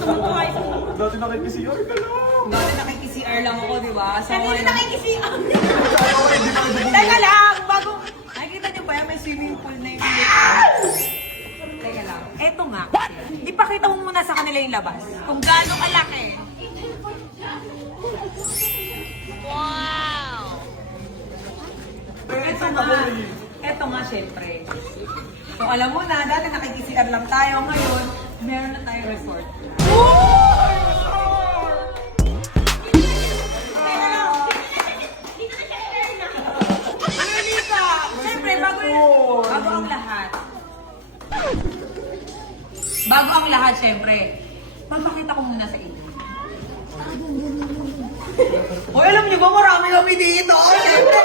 tumutuwa yung... Dati nakikisiyor ka lang. Dati nakikisiar lang ako, di ba? So, Kanina nakikisiar. Teka lang, bago... Nakikita niyo ba yan? May swimming pool na yung... Teka lang. Eto nga. Ipakita mo muna sa kanila yung labas. Kung gaano kalaki. Wow! Eto nga. Eto nga, syempre. So, alam mo na, dati nakikisiar lang tayo. Ngayon, meron na tayong resort. Siyempre, bago ang lahat. Bago ang lahat, siyempre, magpakita ko muna sa inyo. Hoy, alam niyo ba, marami kami dito. Siyempre.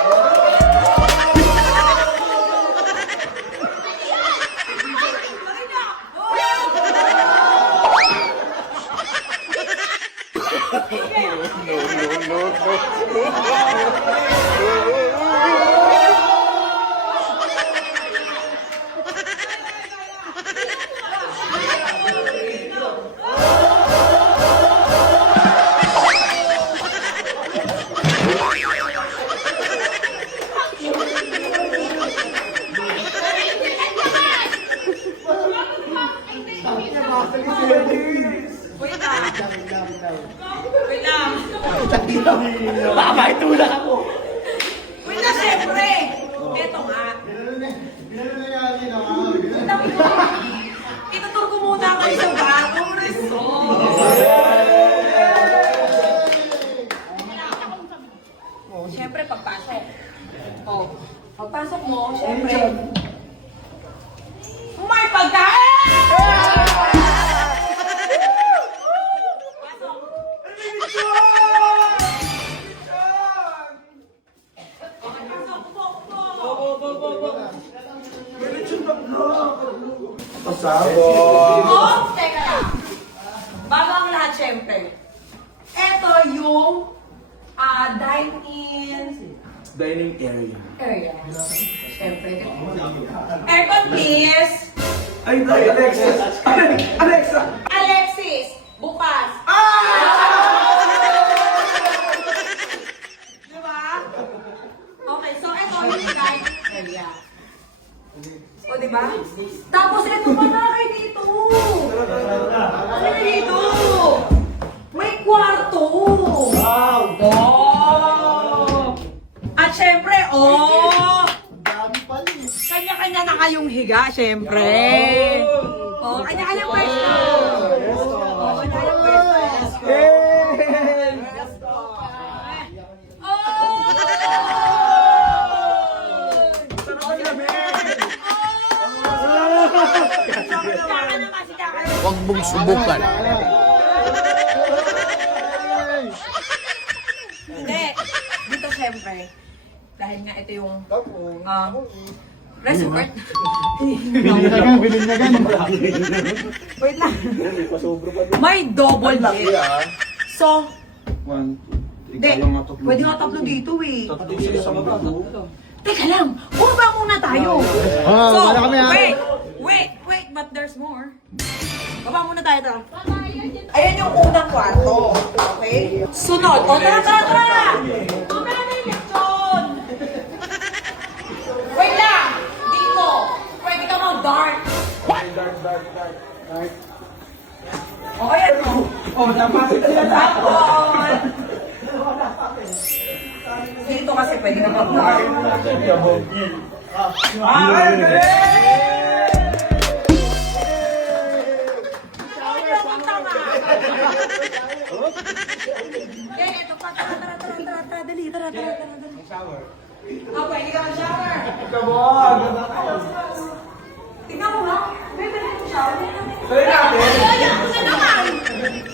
Wait lang. Baka itulak ako. Wait lang, siyempre. Eto nga. Itutur ko muna kayo sa bagong resort. Siyempre, pagpasok. Oh, pagpasok mo, siyempre. May pagkain! Pasabog. Oh, teka lang. Bago ang lahat, syempre. Ito yung Dining area. area. Syempre. Aircon, please. Ay, Alexis! Alexa! Alexis, bukas. Diba? Okay, so ito yung dining area. O, diba? Tapos ito pa na kayo dito. Ano dito? May kwarto. Wow! Oh! At syempre, oh! Dami pala eh. Kanya-kanya na kayong higa, syempre. Oh, kanya-kanyang pwesto. Oh, kanya-kanyang pwesto. Huwag mong subukan. Hindi. Dito syempre. Dahil nga ito yung resort. Bilhin na gan. Wait lang. May double bed. So, hindi. Pwede nga tatlo dito eh. Teka lang. Bumaba muna tayo. So, wait, but there's more. Baba muna tayo to. Ayan yung unang kwarto. Okay? Sunod. O, tara! Mamaya na yung leksyon. Wait lang. Dito. Pwede ka mag-dark. Dark. O, ayan mo. Oh, napasok na yan. Tapos. Dito kasi pwede ka mag-dark. Ay, galing! Yan, ito pa. Tara. Dali. Shower. Okay, hindi ka mag-shower. Kabog! Tingnan mo nga. Pwede na yung shower. Tuloy natin. Ayan ko na naman.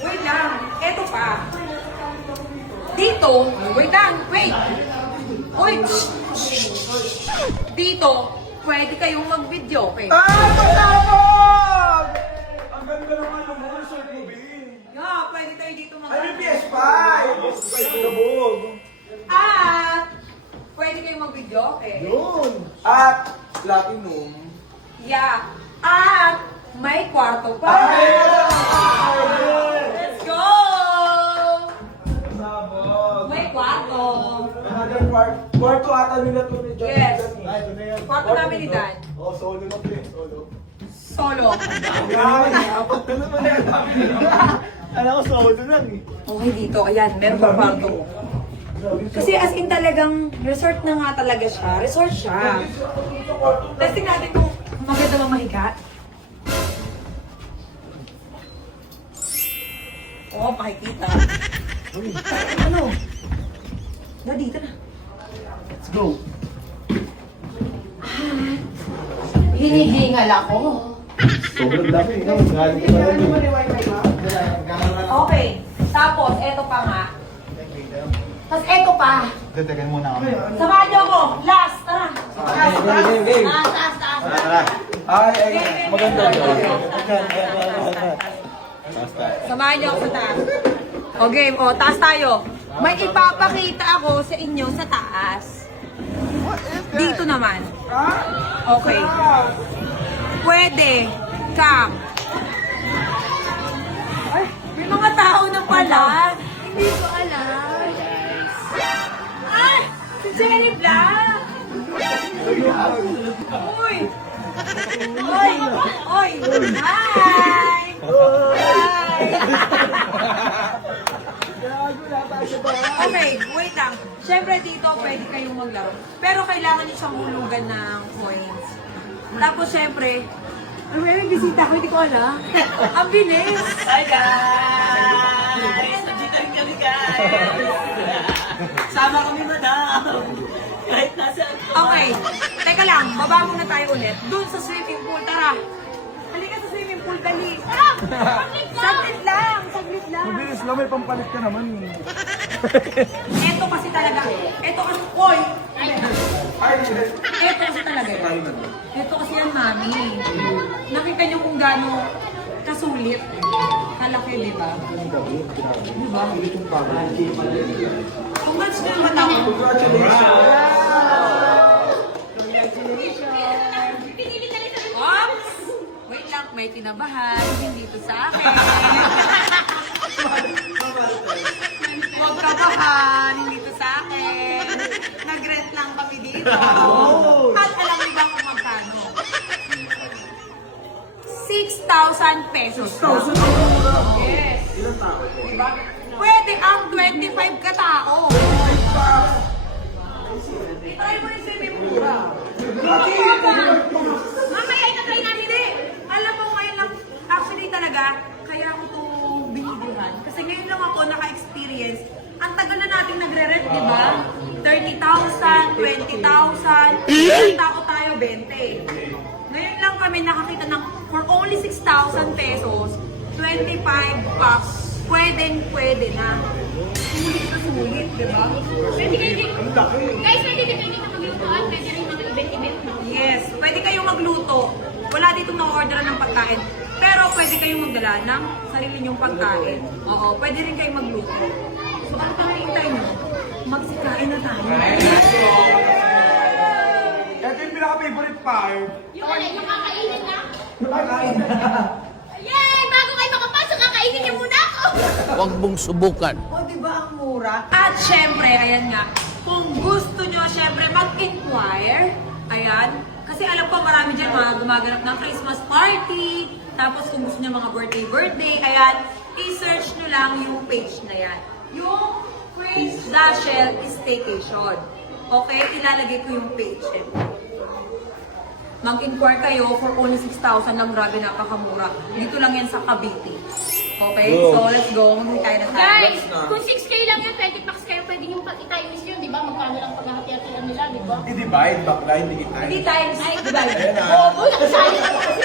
Wait lang. Ito pa. Dito. Wait. Dito, pwede kayong mag-video, okay? Pasabog! Ang ganda naman ng mga resort mo, Bin. Yeah, pwede kayo dito Ay, may PS5! Pasabog! At, pwede kayong mag-video, okay? Yun! At, platinum. Yeah. At, may kwarto pa. Ay! Kwarto ata nila to ni John. Yes. Ay, ito na yan. Kwarto namin ni Dan. Oh, solo na to eh. Solo. Solo. Apat na naman yan. Alam ko, solo lang eh. Okay dito, ayan, meron pang kwarto. Kasi as in talagang resort na nga talaga siya. Resort siya. Testing natin kung maganda ba mahiga. Oo, pakikita. Ano? Na dito na. Let's go. Hinihingal ako. Sobrang laki. Galing ka na. Okay. Tapos, eto pa nga. Tapos eto pa. Tatagan muna kami. Samahan niyo ako. Last, tara. Game. Taas. Ay, maganda. Samahan niyo ako sa taas. O game, o taas tayo. May ipapakita ako sa inyo sa taas. Dito naman. Okay. Pwede kang... Ay, may mga tao na pala. Hindi ko alam. Ay, si Jenny Black. Uy. Oy. Oy. Hi. Hi. Okay, wait lang. Siyempre dito pwede kayong maglaro. Pero kailangan nyo siyang hulugan ng coins. Tapos siyempre, may bisita ko, hindi ko alam. Ang bilis. Hi guys! Nandito rin kami guys! Sama kami madam! Kahit nasa... Okay, teka lang, baba muna tayo ulit. Doon sa swimming pool, tara. Halika sa swimming pool, dali. Saglit lang, saglit lang. Mabilis lang, may pampalit ka naman. Ito kasi talaga, ito kasi, oy! Ito kasi talaga yun. Ito kasi yan, mami. Nakita niyo kung gaano kasulit. Kalaki, di ba? Di ba? Congrats na naman ako. Oops! Wait lang, may tinabahan. Hindi to sa akin. Huwag kabahan, hindi to sa akin. Nag-rent lang kami dito. At alam niyo ba kung magkano? 6,000 pesos. 6,000? Yes. Diba? Pwede ang 25 katao. Try mo yung swimming pool ba? Mamaya itatry namin eh. Alam mo ngayon lang, actually talaga, kaya ako ito binidyohan. Kasi ngayon lang ako naka-experience. Ang tagal na natin nagre-rent, di ba? 30,000, 20,000, isang tao tayo, 20. Ngayon lang kami nakakita ng for only 6,000 pesos, 25 bucks, pwede na. Sulit na sulit, di ba? Pwede kayo din. Guys, pwede din kayo dito maglutuan. Pwede rin mga event-event. Yes, pwede kayong magluto. Wala ditong na-orderan ng pagkain. Pero pwede kayong magdala ng sarili nyong pagkain. Oo, pwede rin kayong magluto. So, ano pang hintay nyo? Magsikain na tayo. Ito yung pinaka-favorite part. Yung ano, yung kakainin na. Kakain. Yay! Bago kayo makapasok, kakainin niyo muna ako. Huwag mong subukan. O, di ba ang mura? At syempre, ayan nga, kung gusto nyo syempre mag-inquire, ayan, kasi alam ko marami dyan mga gumaganap ng Christmas party, tapos kung gusto nyo mga birthday, ayan, i-search nyo lang yung page na yan. Yung Prince Dashel Staycation. Okay, ilalagay ko yung page. Mag-inquire kayo for only 6,000 lang, grabe napakamura. Dito lang yan sa Cavite. Okay, so let's go. Mag-uwi tayo na tayo. Guys, kung 6K lang yan, 20 packs kayo, pwede yung pag-itayos yun, di ba? Magkano lang paghahati-hatian nila, di ba? I-divide, backline, hindi kita. Hindi times, diba? Ayan na. Oo, nakasali ako kasi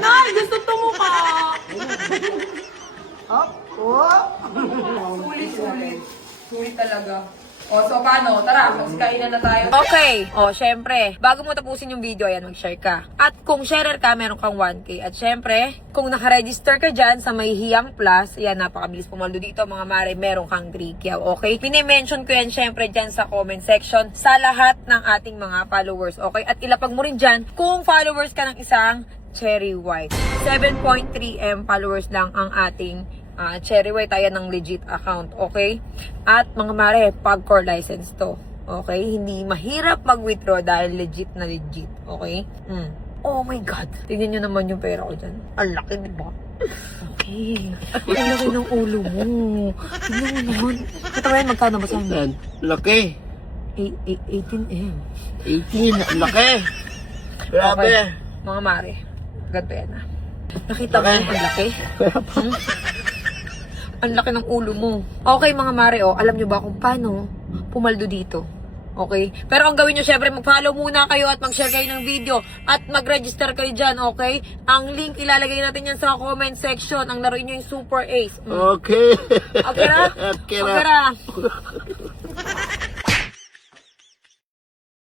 Nay, gusto tumuka! Sulit. Sulit talaga. O, so paano? Tara, magkainan na tayo. Okay. O, syempre, bago mo tapusin yung video, ayan, mag-share ka. At kung sharer ka, meron kang 1K. At syempre, kung nakaregister ka dyan sa May Hiyang Plus, ayan, napakabilis pumaldo dito, mga mare, meron kang 3K. Okay? Pinimension ko yan, syempre, dyan sa comment section sa lahat ng ating mga followers. Okay? At ilapag mo rin dyan kung followers ka ng isang Cherry White. 7.3M followers lang ang ating Cherry White, ayan ng legit account, okay? At mga mare, PAGCOR license to, okay? Hindi mahirap mag-withdraw dahil legit na legit, okay? Oh my God. Tingnan nyo naman yung pera ko dyan. Ang laki, diba? Okay. Ang laki ng ulo mo. Tingnan mo naman. Ito ba yan? Magkano ba sa amin? Laki. 18M. 18. Laki. Grabe. Okay. Mga mare. Ganito yan ah. Nakita mo yung ang laki? Ang laki ng ulo mo. Okay mga mare, oh, alam nyo ba kung paano pumaldo dito? Okay? Pero ang gawin nyo, syempre, mag-follow muna kayo at mag-share kayo ng video at mag-register kayo dyan, okay? Ang link, ilalagay natin yan sa comment section. Ang laruin nyo yung Super Ace. Okay. Okay na? Okay Okay na. na?